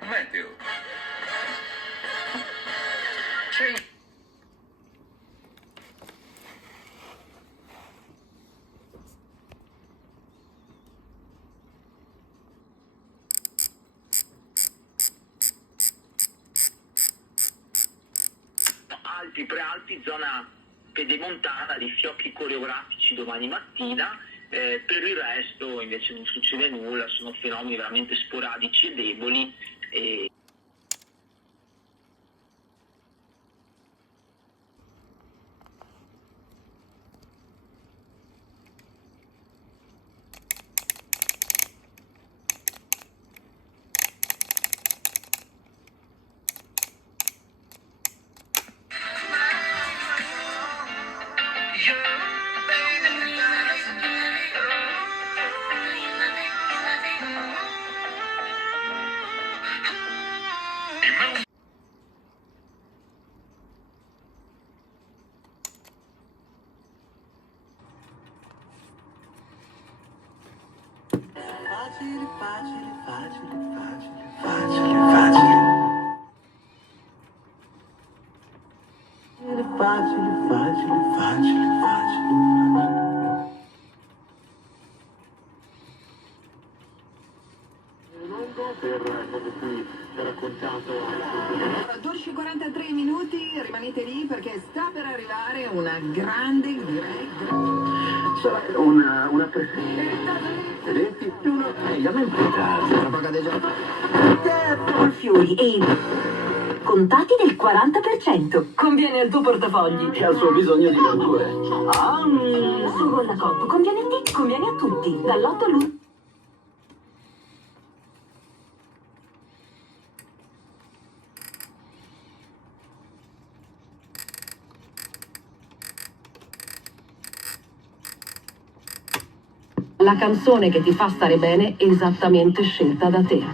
meteo. Alpi, prealpi, zona pedemontana, di fiocchi coreografici domani mattina. Per il resto invece non succede nulla, sono fenomeni veramente sporadici e deboli. Ora 12:43 minuti, rimanete lì perché sta per arrivare una grande, direi. Sarà una Vedete? A me importa. Una poca di giorno. Fiori e contati del 40%. Conviene al tuo portafogli. Che ha il suo bisogno di verdure. Su con la Coop. Conviene a te, conviene a tutti. Dall'8 all'1. La canzone che ti fa stare bene è esattamente scelta da te.